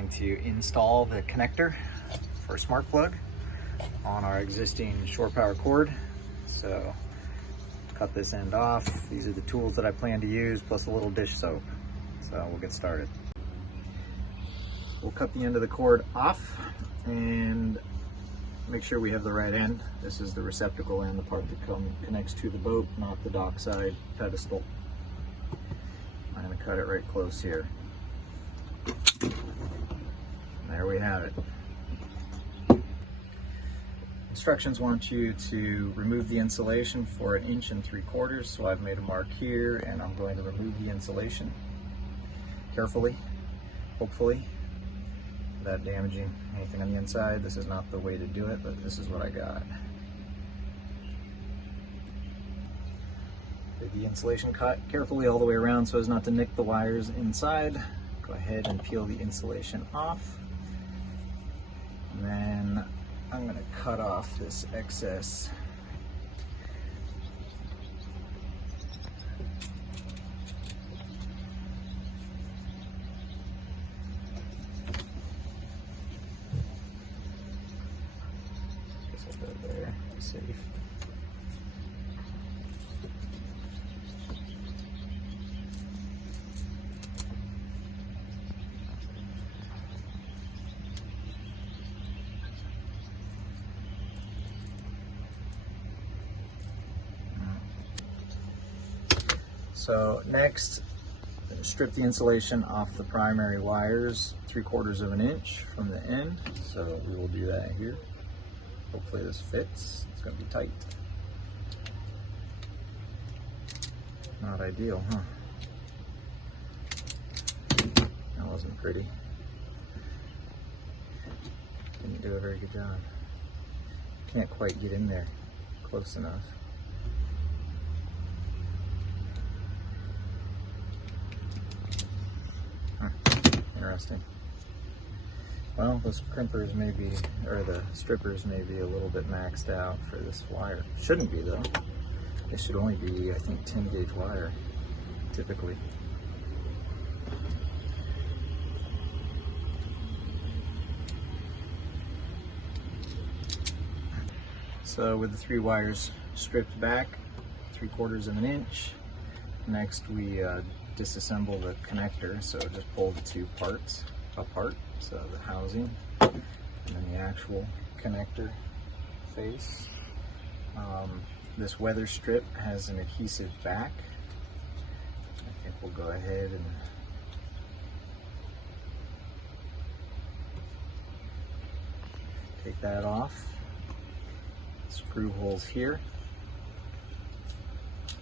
going to install the connector for SmartPlug on our existing shore power cord. So cut this end off. These are the tools that I plan to use, plus a little dish soap. So we'll get started. We'll cut the end of the cord off and make sure we have the right end. This is the receptacle and the part that connects to the boat, not the dockside pedestal. I'm going to cut it right close here. There we have it. Instructions want you to remove the insulation for 1 3/4 inches, so I've made a mark here and I'm going to remove the insulation carefully, hopefully, without damaging anything on the inside. This is not the way to do it, but this is what I got. Get the insulation cut carefully all the way around so as not to nick the wires inside. Go ahead and peel the insulation off. And then I'm going to cut off this excess there, safe. So next, strip the insulation off the primary wires 3/4 inch from the end. So we will do that here. Hopefully this fits. It's going to be tight. Not ideal, huh? That wasn't pretty. Didn't do a very good job. Can't quite get in there close enough. Interesting. Well, those crimpers may be, or the strippers may be a little bit maxed out for this wire. Shouldn't be though. It should only be, I think, 10 gauge wire, typically. So with the 3 wires stripped back, 3/4 inch, next we disassemble the connector. So just pull the 2 parts apart, so the housing and then the actual connector face. This weather strip has an adhesive back. I think we'll go ahead and take that off. Screw holes here.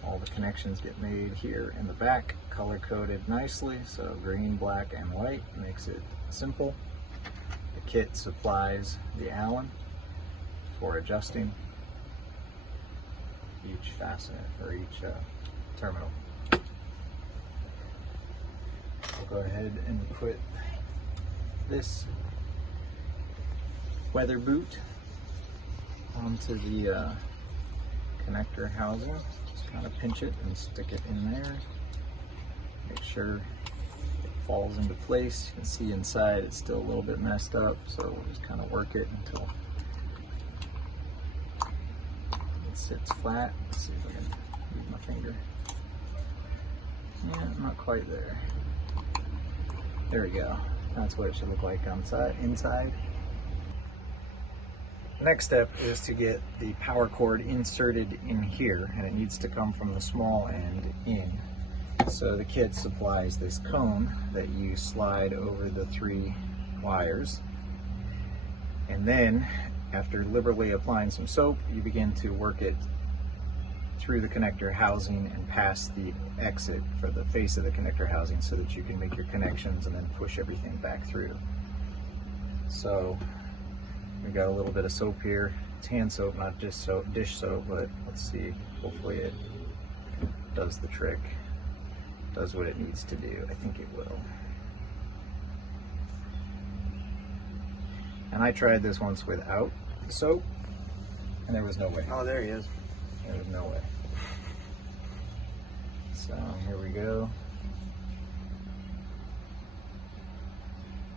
All the connections get made here in the back, color coded nicely, so green, black, and white makes it simple. The kit supplies the Allen for adjusting each fastener or each terminal. I'll go ahead and put this weather boot onto the connector housing. Kind of pinch it and stick it in there. Make sure it falls into place. You can see inside it's still a little bit messed up, so we'll just kind of work it until it sits flat. Let's see if I can move my finger. Yeah, not quite there. There we go. That's what it should look like inside. The next step is to get the power cord inserted in here, and it needs to come from the small end in. So the kit supplies this cone that you slide over the 3 wires, and then after liberally applying some soap, you begin to work it through the connector housing and past the exit for the face of the connector housing so that you can make your connections and then push everything back through. So we got a little bit of soap here. It's hand soap, not just soap, dish soap, but let's see. Hopefully it does the trick, does what it needs to do. I think it will. And I tried this once without the soap, and there was no way. Oh, there he is. There was no way. So here we go.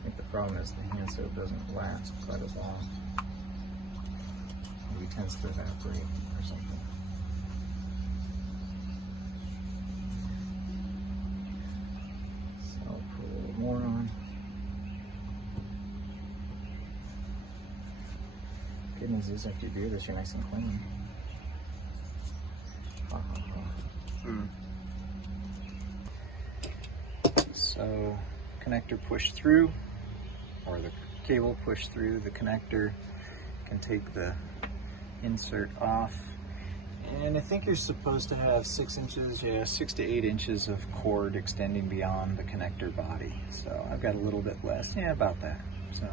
I think the problem is the hand soap doesn't last quite as long. Maybe it tends to evaporate or something. So I'll put a little more on. Good news is after you do this, you're nice and clean. So connector pushed through, or the cable pushed through the connector. Can take the insert off, and I think you're supposed to have 6 inches, 6 to 8 inches of cord extending beyond the connector body. So I've got a little bit less, about that. So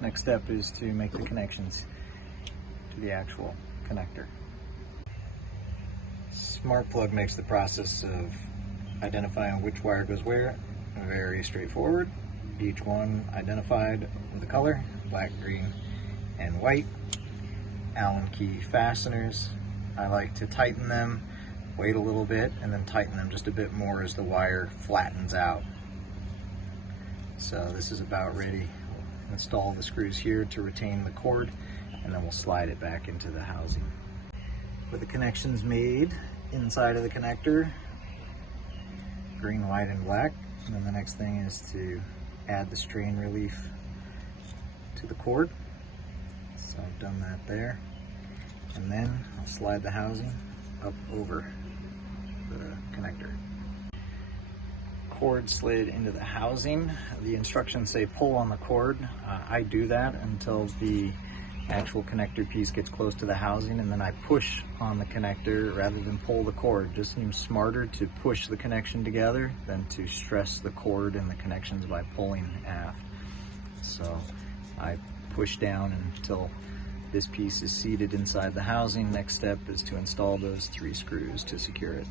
next step is to make the connections to the actual connector. SmartPlug makes the process of identifying which wire goes where very straightforward. Each one identified with a color, black, green, and white. Allen key fasteners. I like to tighten them, wait a little bit, and then tighten them just a bit more as the wire flattens out. So this is about ready. We'll install the screws here to retain the cord, and then we'll slide it back into the housing. With the connections made inside of the connector, green, white, and black, and then the next thing is to add the strain relief to the cord. So I've done that there, and then I'll slide the housing up over the connector. Cord slid into the housing. The instructions say pull on the cord. I do that until the actual connector piece gets close to the housing, and then I push on the connector rather than pull the cord. It just seems smarter to push the connection together than to stress the cord and the connections by pulling aft. So I push down until this piece is seated inside the housing. Next step is to install those 3 screws to secure it.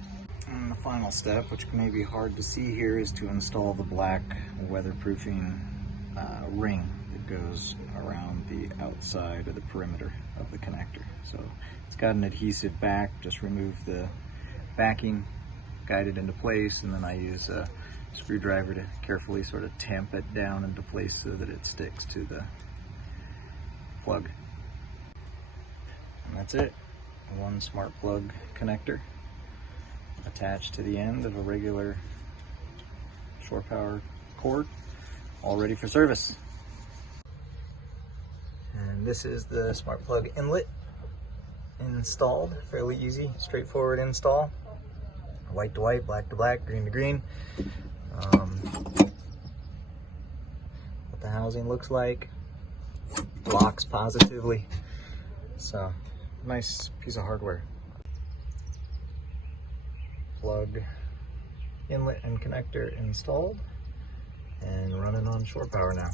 And the final step, which may be hard to see here, is to install the black weatherproofing ring that goes around the outside of the perimeter of the connector. So it's got an adhesive back. Just remove the backing, guide it into place, and then I use a screwdriver to carefully sort of tamp it down into place so that it sticks to the plug. And that's it. One SmartPlug connector attached to the end of a regular shore power cord, all ready for service. And this is the SmartPlug inlet installed. Fairly easy, straightforward install. White to white, black to black, green to green. What the housing looks like. Locks positively. So, nice piece of hardware. Plug inlet and connector installed and running on shore power now.